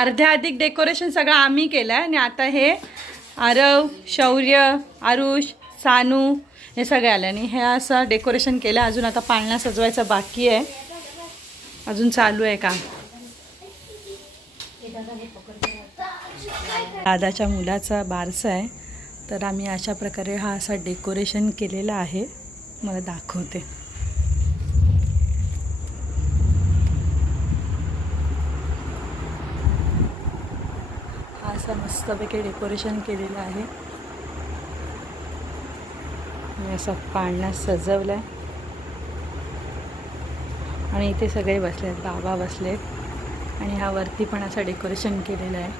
अर्ध्या अधिक डेकोरेशन सगळं आम्ही केलं आहे आणि आता हे आरव शौर्य आरुष सानू हे सगळे आले आणि हे असं डेकोरेशन केलं अजून आता पाळणा सजवायचं बाकी आहे. अजून चालू आहे काम. दादाच्या मुलाचा बारसा आहे. तर आम्ही अशा प्रकारे हा असा डेकोरेशन केलेला आहे. मला दाखवते. असं मस्तपैकी डेकोरेशन केलेलं आहे. मी असं पाळणा सजवला आहे आणि इथे सगळे बसले आहेत बाबा बसले आहेत आणि ह्यावरती वरती पण असं डेकोरेशन केलेलं आहे.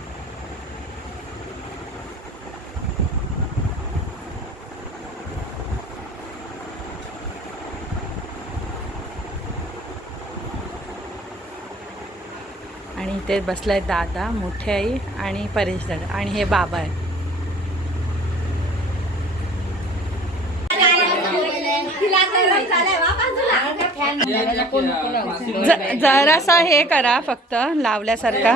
आणि बसलं बसलाय दादा मोठे आई आणि परेश दादा. आणि हे बाबा आहे ज- जरासा हे करा फक्त लावल्यासारखा.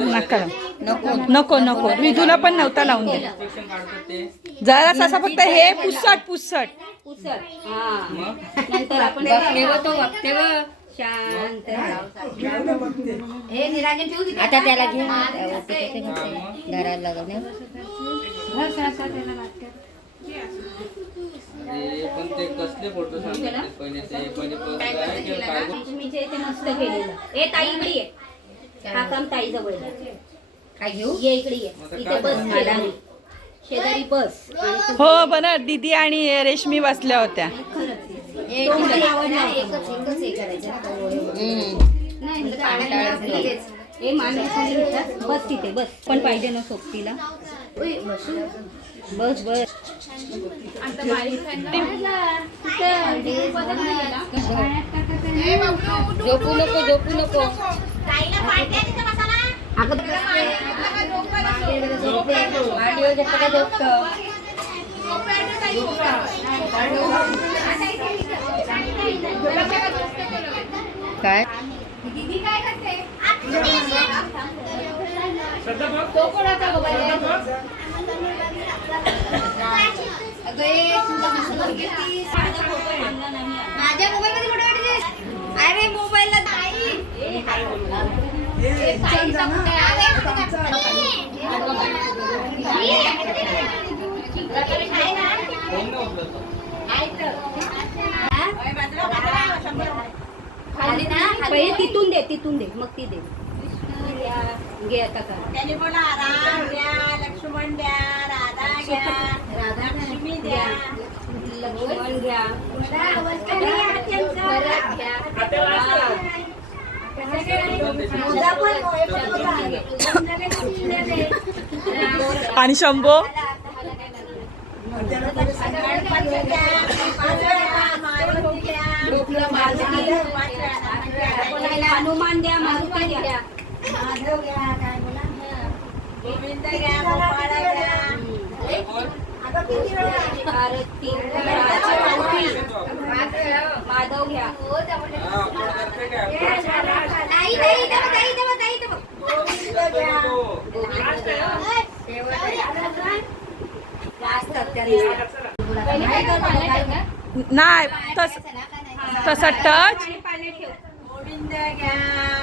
नका. लावू. नको नको. विधूला पण नव्हता लावून दे जरासा असा फक्त हे पुसट पुसट. नंतर आता त्याला घे घराला लागवणे पण ते कसले फोटो सांगतात पहिले ते पहिले post आहे की काय लक्ष्मीच्या इथे मस्त केलेलं. ए ताई इकडे ये. हा काम ताई जवळ काय घेऊ? ये इकडे ये. इथे बस शेजारी शेजारी बस. हो बरं दीदी आणि रेशमी बसल्या होत्या. बस तिथे बस पण पाहिजे ना सोबतीला. बस. बस झोपू नको झोपू नको. का झोपतं काय? माझ्या मोबाईल मध्ये फोटो काढले अरे मोबाईलला पहिले तिथून दे तिथून दे मग ती दे घे आता का त्यांनी बोला राम द्या लक्ष्मण द्या राधा घ्या राधा लक्ष्मी द्या लक्ष्मण घ्या आणि शंभो हनुमान द्या मारुती द्या. माधव घ्या काय बोला? गोविंद घ्या गोपाळ घ्या. माधव घ्या. गोविंद गोविंद. जास्त नाही तस तसा टच. गोविंद घ्या.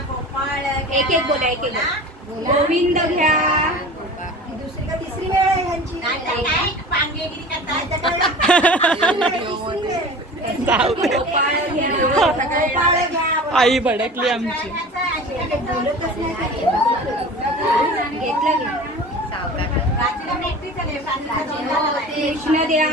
गोपाळ घ्या एक एक बोला एक एक बोला. गोविंद घ्या दुसरी का तिसरी वेळ आहे यांची आई भडकली आमची. कृष्ण द्या.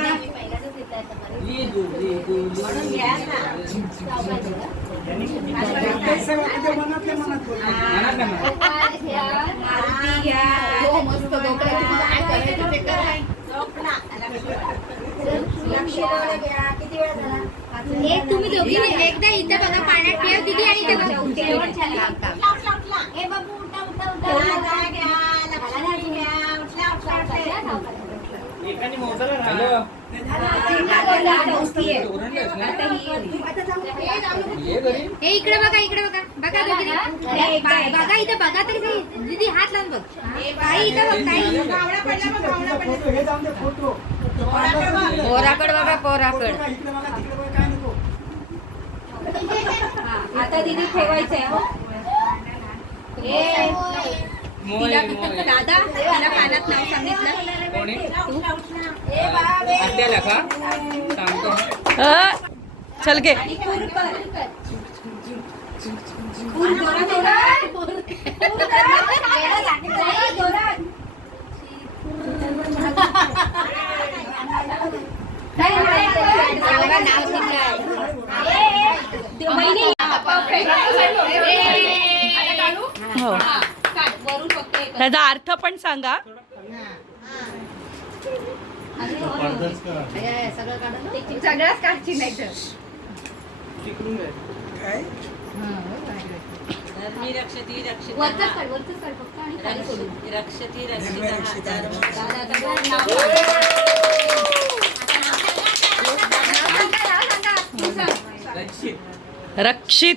तुम्ही दोघी एकदा इथे बघा पाण्यात ठेव दिदी आणि ते बघा हे इकडे बघा इकडे बघा. बघा बघा इथं बघा तरी दीदी हात लावून बघ. काही इथं बघ काही पोराकड बघा पोराकड. आता दीदी ठेवायचंय हो. दादा नाव सांगितलं. का चल गे हो. त्याचा अर्थ पण सांगा. मी रक्षती रक्षित. रक्षित रक्षित.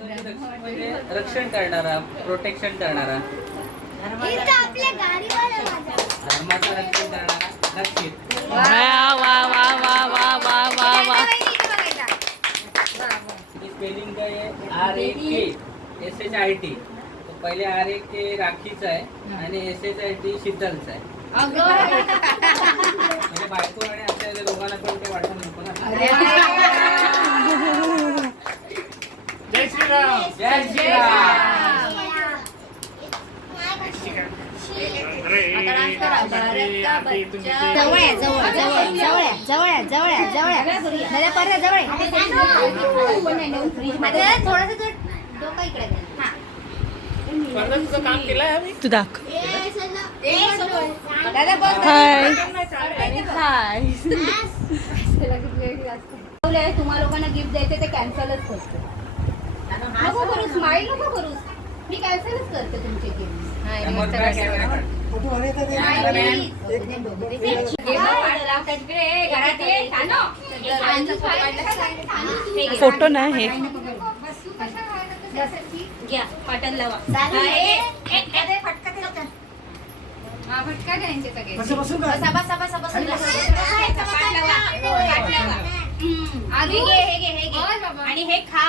म्हणजे रक्षण करणारा प्रोटेक्शन करणारा. धर्माचं रक्षण करणारा. रक्षित वा वा वा वा वा वा वा वा. स्पेलिंग काय आहे? R A K S H I T पहिले आर ए के राखीचं आहे आणि एस एच आय टी शीतलचं आहे. म्हणजे बायको आणि आपल्या दोघांना पण ते वाटून नको ना. जवळ जवळ जवळ जवळ जवळ जवळ जवळ मला तुम्हाला लोकांना गिफ्ट द्यायचं ते कॅन्सलच करतो. नको करू स्माइल नको करू. मी कॅन्सलच करते तुमचे फोटो ना हे. फटका आणि हे खा.